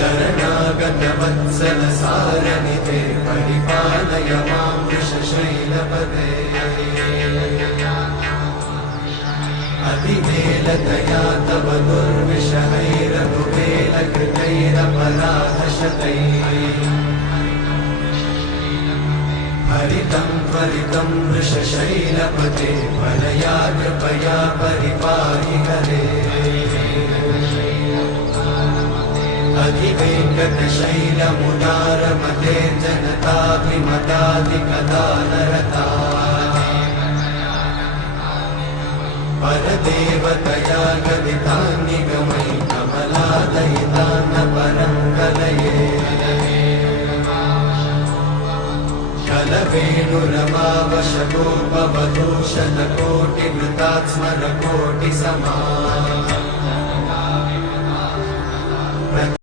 शरणागतवत्सल सारनिधे परिपालय मां वृषशैलपते अतिवेलतया तव दुर्विषहैरनुवेलकृतैरपराधशतैः हरितं त्वरितं वृषशैलपते वरया कृपया परिपाहि हरे अधिवेङ्कटशैलमुदारमते जनताभिमताधिकदानरता परदेवतया गदितान्निगमै कमलादयितान्न परं कलये कलवेणुरमावशकोपवधूषणकोटिवृतात् स्मरकोटिसमा